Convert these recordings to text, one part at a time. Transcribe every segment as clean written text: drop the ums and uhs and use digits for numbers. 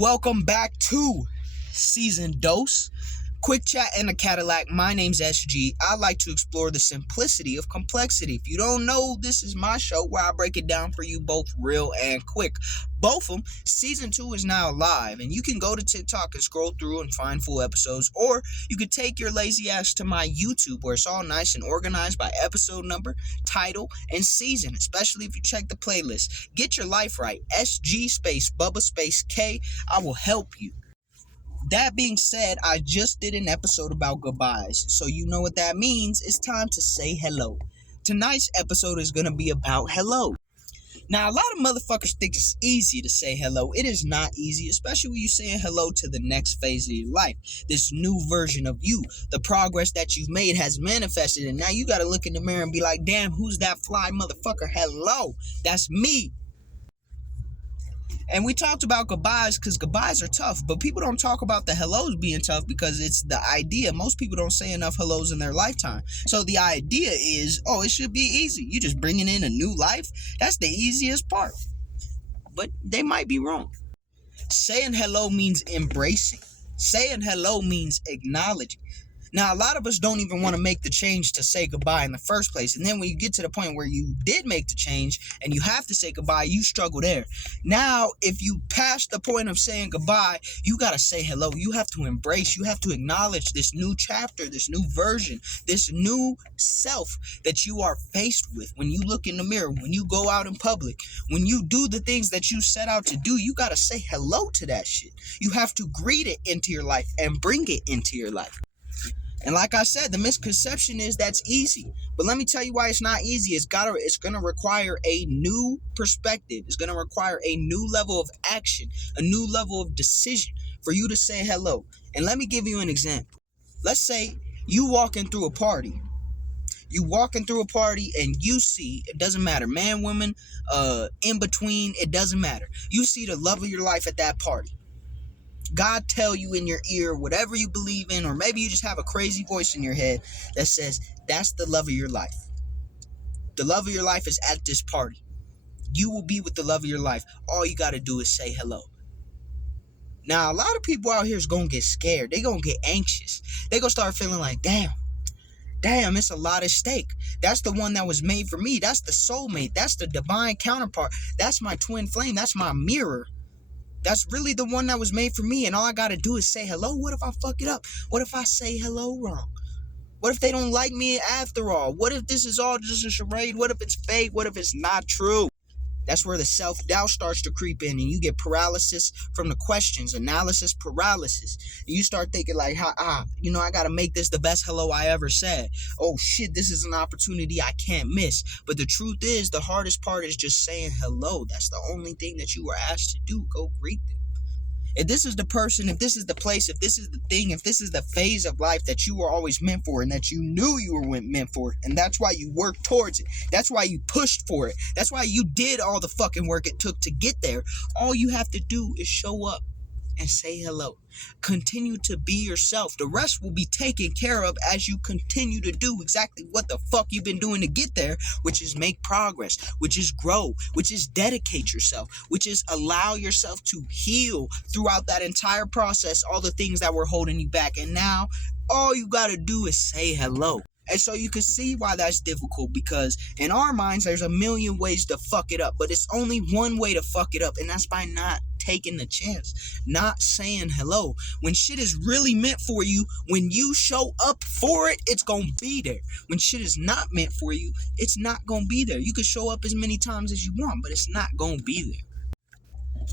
Welcome back to Season Dose. Quick chat in a Cadillac. My name's SG. I like to explore the simplicity of complexity. If you don't know, this is my show where I break it down for you both real and quick. Both of them. Season 2 is now live, and you can go to TikTok and scroll through and find full episodes, or you could take your lazy ass to my YouTube where it's all nice and organized by episode number, title, and season, especially if you check the playlist. Get your life right. SG space Bubba space K. I will help you. That being said, I just did an episode about goodbyes, so you know what that means. It's time to say hello. Tonight's episode is going to be about hello. Now, a lot of motherfuckers think it's easy to say hello. It is not easy, especially when you're saying hello to the next phase of your life. This new version of you, the progress that you've made has manifested, and now you got to look in the mirror and be like, damn, who's that fly motherfucker? Hello, that's me. And we talked about goodbyes because goodbyes are tough, but people don't talk about the hellos being tough because it's the idea. Most people don't say enough hellos in their lifetime. So the idea is, it should be easy. You just bringing in a new life. That's the easiest part. But they might be wrong. Saying hello means embracing. Saying hello means acknowledging. Now, a lot of us don't even want to make the change to say goodbye in the first place. And then when you get to the point where you did make the change and you have to say goodbye, you struggle there. Now, if you pass the point of saying goodbye, you got to say hello. You have to embrace, you have to acknowledge this new chapter, this new version, this new self that you are faced with. When you look in the mirror, when you go out in public, when you do the things that you set out to do, you got to say hello to that shit. You have to greet it into your life and bring it into your life. And like I said, the misconception is that's easy. But let me tell you why it's not easy. It's going to require a new perspective. It's going to require a new level of action, a new level of decision for you to say hello. And let me give you an example. Let's say you walking through a party. You walking through a party and you see, it doesn't matter, man, woman, in between, it doesn't matter. You see the love of your life at that party. God tell you in your ear whatever you believe in, or maybe you just have a crazy voice in your head that says that's the love of your life. The love of your life is at this party. You will be with the love of your life. All you got to do is say hello. Now, a lot of people out here is going to get scared. They're going to get anxious. They're going to start feeling like, damn, it's a lot at stake. That's the one that was made for me. That's the soulmate. That's the divine counterpart. That's my twin flame. That's my mirror. That's really the one that was made for me, and all I gotta do is say hello. What if I fuck it up? What if I say hello wrong? What if they don't like me after all? What if this is all just a charade? What if it's fake? What if it's not true? That's where the self-doubt starts to creep in, and you get paralysis from the questions, analysis paralysis. And you start thinking like, I gotta make this the best hello I ever said. Oh shit, this is an opportunity I can't miss. But the truth is, the hardest part is just saying hello. That's the only thing that you were asked to do. Go greet them. If this is the person, if this is the place, if this is the thing, if this is the phase of life that you were always meant for and that you knew you were meant for, and that's why you worked towards it, that's why you pushed for it, that's why you did all the fucking work it took to get there, all you have to do is show up and say hello. Continue to be yourself. The rest will be taken care of as you continue to do exactly what the fuck you've been doing to get there, which is make progress, which is grow, which is dedicate yourself, which is allow yourself to heal throughout that entire process, all the things that were holding you back. And now all you got to do is say hello. And so you can see why that's difficult, because in our minds, there's a million ways to fuck it up, but it's only one way to fuck it up, and that's by not taking the chance, not saying hello. When shit is really meant for you, when you show up for it, it's gonna be there. When shit is not meant for you, it's not gonna be there. You can show up as many times as you want, but it's not gonna be there.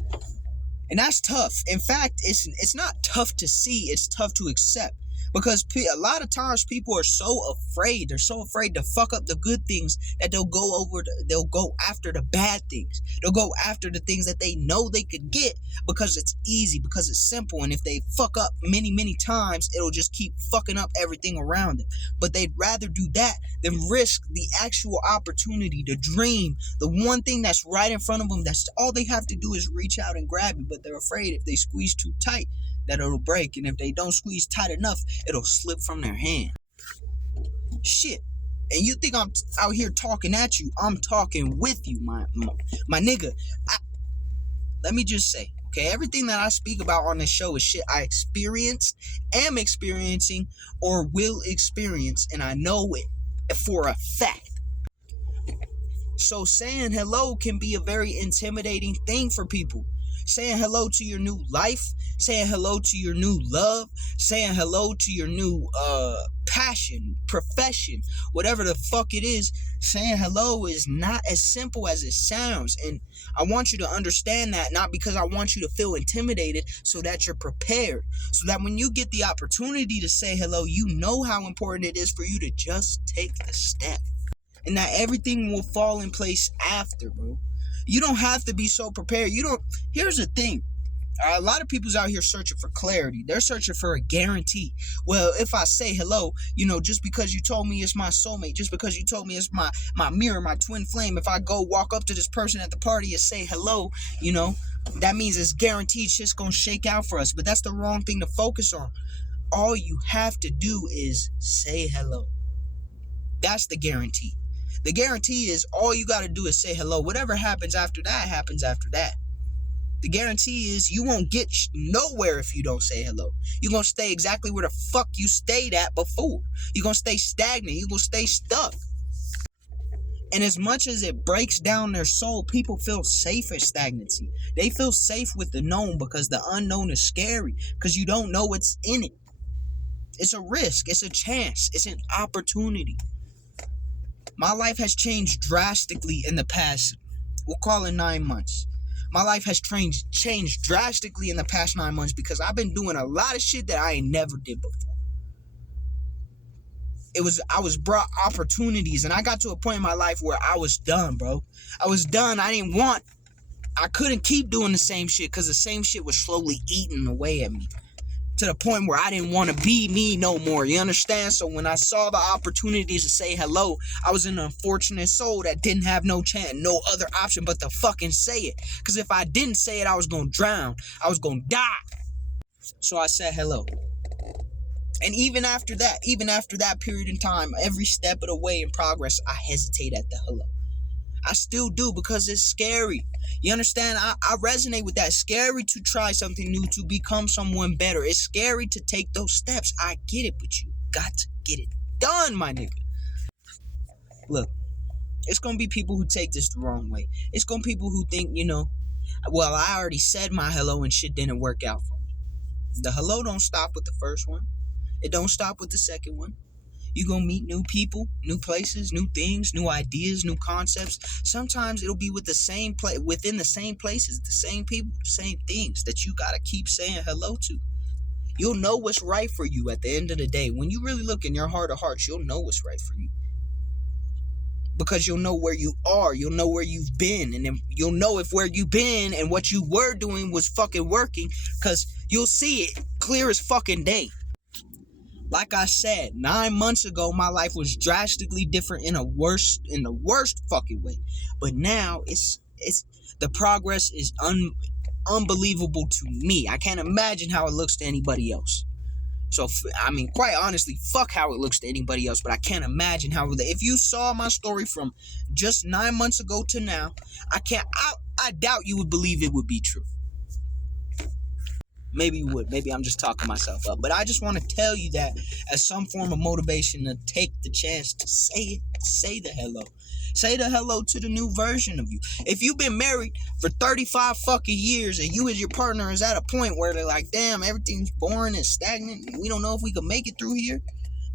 And that's tough. In fact, it's not tough to see, it's tough to accept. Because a lot of times people are so afraid. They're so afraid to fuck up the good things that they'll go after the bad things. They'll go after the things that they know they could get because it's easy, because it's simple. And if they fuck up many, many times, it'll just keep fucking up everything around them. But they'd rather do that than risk the actual opportunity, the dream, the one thing that's right in front of them. That's all they have to do is reach out and grab it. But they're afraid if they squeeze too tight, that it'll break, and if they don't squeeze tight enough, it'll slip from their hand. Shit. And you think I'm out here talking at you? I'm talking with you, my nigga. Let me just say, Okay, everything that I speak about on this show is shit I experienced, am experiencing, or will experience, and I know it for a fact. So saying hello can be a very intimidating thing for people. Saying hello to your new life, saying hello to your new love, saying hello to your new passion, profession, whatever the fuck it is, saying hello is not as simple as it sounds. And I want you to understand that, not because I want you to feel intimidated, so that you're prepared. So that when you get the opportunity to say hello, you know how important it is for you to just take the step. And that everything will fall in place after, bro. You don't have to be so prepared. Here's the thing. A lot of people's out here searching for clarity. They're searching for a guarantee. Well, if I say hello, just because you told me it's my soulmate, just because you told me it's my mirror, my twin flame, if I go walk up to this person at the party and say hello, that means it's guaranteed shit's gonna shake out for us. But that's the wrong thing to focus on. All you have to do is say hello. That's the guarantee. The guarantee is all you got to do is say hello. Whatever happens after that, happens after that. The guarantee is you won't get nowhere if you don't say hello. You're going to stay exactly where the fuck you stayed at before. You're going to stay stagnant. You're going to stay stuck. And as much as it breaks down their soul, people feel safe in stagnancy. They feel safe with the known because the unknown is scary, because you don't know what's in it. It's a risk. It's a chance. It's an opportunity. My life has changed drastically in the past, we'll call it 9 months. My life has changed drastically in the past 9 months because I've been doing a lot of shit that I ain't never did before. I was brought opportunities, and I got to a point in my life where I was done, bro. I was done. I couldn't keep doing the same shit because the same shit was slowly eating away at me, to the point where I didn't want to be me no more. You understand? So when I saw the opportunities to say hello, I was an unfortunate soul that didn't have no chance, no other option but to fucking say it. Because if I didn't say it, I was going to drown. I was going to die. So I said hello. And even after that period in time, every step of the way in progress, I hesitate at the hello. I still do, because it's scary. You understand? I resonate with that. It's scary to try something new, to become someone better. It's scary to take those steps. I get it, but you got to get it done, my nigga. Look, it's going to be people who take this the wrong way. It's going to be people who think, well, I already said my hello and shit didn't work out for me. The hello don't stop with the first one. It don't stop with the second one. You're going to meet new people, new places, new things, new ideas, new concepts. Sometimes it'll be within the same places, the same people, the same things that you got to keep saying hello to. You'll know what's right for you at the end of the day. When you really look in your heart of hearts, you'll know what's right for you. Because you'll know where you are. You'll know where you've been. And then you'll know if where you've been and what you were doing was fucking working. Because you'll see it clear as fucking day. Like I said, 9 months ago, my life was drastically different in the worst fucking way. But now the progress is unbelievable to me. I can't imagine how it looks to anybody else. So, quite honestly, fuck how it looks to anybody else. But I can't imagine if you saw my story from just 9 months ago to now, I doubt you would believe it would be true. Maybe you would. Maybe I'm just talking myself up. But I just want to tell you that as some form of motivation to take the chance to say it. Say the hello. Say the hello to the new version of you. If you've been married for 35 fucking years and you and your partner is at a point where they're like, damn, everything's boring and stagnant and we don't know if we can make it through here,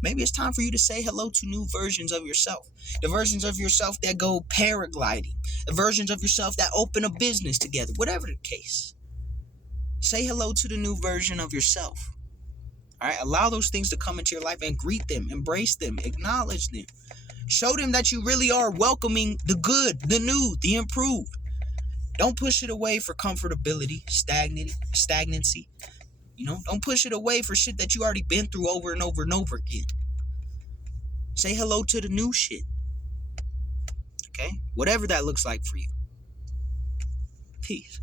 maybe it's time for you to say hello to new versions of yourself. The versions of yourself that go paragliding. The versions of yourself that open a business together. Whatever the case. Say hello to the new version of yourself. All right? Allow those things to come into your life and greet them, embrace them, acknowledge them. Show them that you really are welcoming the good, the new, the improved. Don't push it away for comfortability, stagnancy. Don't push it away for shit that you already been through over and over and over again. Say hello to the new shit. Okay? Whatever that looks like for you. Peace.